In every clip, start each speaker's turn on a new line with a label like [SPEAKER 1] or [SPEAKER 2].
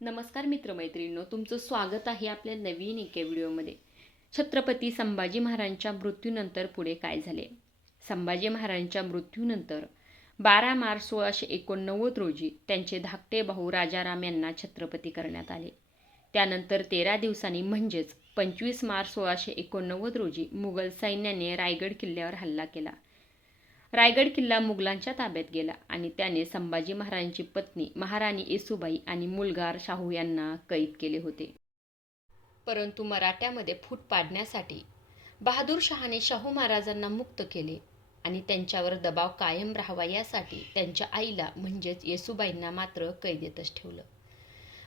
[SPEAKER 1] नमस्कार मित्रमैत्रिणींनो तुमचं स्वागत आहे आपल्या नवीन एके व्हिडिओमध्ये. छत्रपती संभाजी महाराजांच्या मृत्यूनंतर पुढे काय झाले? संभाजी महाराजांच्या मृत्यूनंतर बारा मार्च सोळाशे एकोणनव्वद रोजी त्यांचे धाकटे भाऊ राजाराम यांना छत्रपती करण्यात आले. त्यानंतर तेरा दिवसांनी म्हणजेच पंचवीस मार्च सोळाशे एकोणनव्वद रोजी मुघल सैन्याने रायगड किल्ल्यावर हल्ला केला. रायगड किल्ला मुघलांच्या ताब्यात गेला आणि त्याने संभाजी महाराजांची पत्नी महाराणी येसुबाई आणि मुलगार शाहू यांना कैद केले होते. परंतु मराठ्यामध्ये फूट पाडण्यासाठी बहादूर शहाने शाहू महाराजांना मुक्त केले आणि त्यांच्यावर दबाव कायम राहावा यासाठी त्यांच्या आईला म्हणजेच येसुबाईंना मात्र कैदेतच ठेवलं.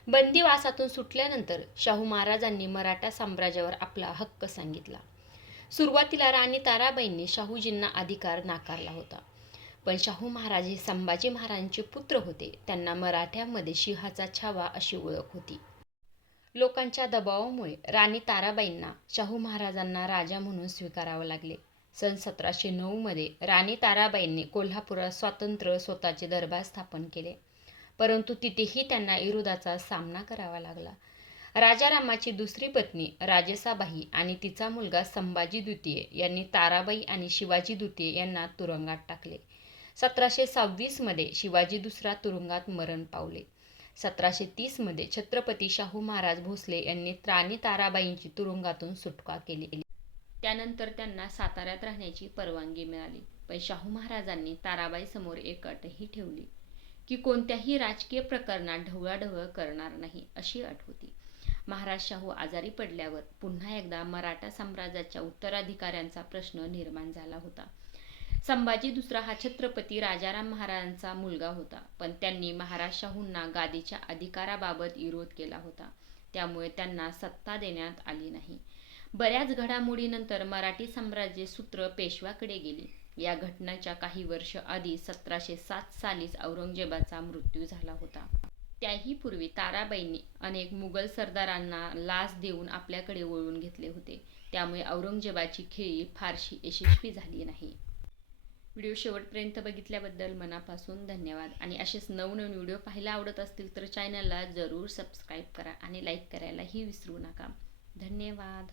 [SPEAKER 1] बंदिवासातून सुटल्यानंतर शाहू महाराजांनी मराठा साम्राज्यावर आपला हक्क सांगितला. सुरुवातीला राणी ताराबाईंनी शाहूजींना अधिकार नाकारला होता. पण शाहू महाराज हे संभाजी महाराजांचे पुत्र होते. त्यांना मराठ्यामध्ये सिंहाचा छावा अशी ओळख होती. लोकांच्या दबावामुळे राणी ताराबाईंना शाहू महाराजांना राजा म्हणून स्वीकारावं लागले. सन सतराशे नऊमध्ये राणी ताराबाईंनी कोल्हापुरात स्वातंत्र्य स्वतःचे दरबार स्थापन केले. परंतु तिथेही त्यांना विरोधाचा सामना करावा लागला. राजारामाची दुसरी पत्नी राजेसाबाई आणि तिचा मुलगा संभाजी द्वितीय यांनी ताराबाई आणि शिवाजी द्वितीय यांना तुरुंगात टाकले. सतराशे सव्वीसमध्ये शिवाजी दुसरा तुरुंगात मरण पावले. सतराशे तीसमध्ये छत्रपती शाहू महाराज भोसले यांनी त्राणी ताराबाईंची तुरुंगातून सुटका केली. त्यानंतर त्यांना साताऱ्यात राहण्याची परवानगी मिळाली. पण शाहू महाराजांनी ताराबाई समोर एक अटही ठेवली की कोणत्याही राजकीय प्रकरणात ढवळाढवळ करणार नाही अशी अट होती. महाराज शाहू हो आजारी पडल्यावर पुन्हा एकदा मराठा साम्राज्याच्या उत्तराधिकाऱ्यांचा प्रश्न निर्माण झाला होता. संभाजी दुसरा हा छत्रपती राजाराम महाराजांचा मुलगा होता पण त्यांनी महाराज शाहूंना गादीच्या अधिकाराबाबत विरोध केला होता. त्यामुळे त्यांना सत्ता देण्यात आली नाही. बऱ्याच घडामोडीनंतर मराठी साम्राज्य सूत्र पेशव्याकडे गेली. या घटनेच्या काही वर्ष आधी सतराशे सात सालीच औरंगजेबाचा मृत्यू झाला होता. त्याही पूर्वी ताराबाईंनी अनेक मुघल सरदारांना लाच देऊन आपल्याकडे वळवून घेतले होते. त्यामुळे औरंगजेबाची खेळी फारशी यशस्वी झाली नाही. व्हिडिओ शेवटपर्यंत बघितल्याबद्दल मनापासून धन्यवाद. आणि असेच नवनवीन व्हिडिओ पाहायला आवडत असतील तर चॅनलला जरूर सबस्क्राईब करा आणि लाईक करायलाही विसरू नका. धन्यवाद.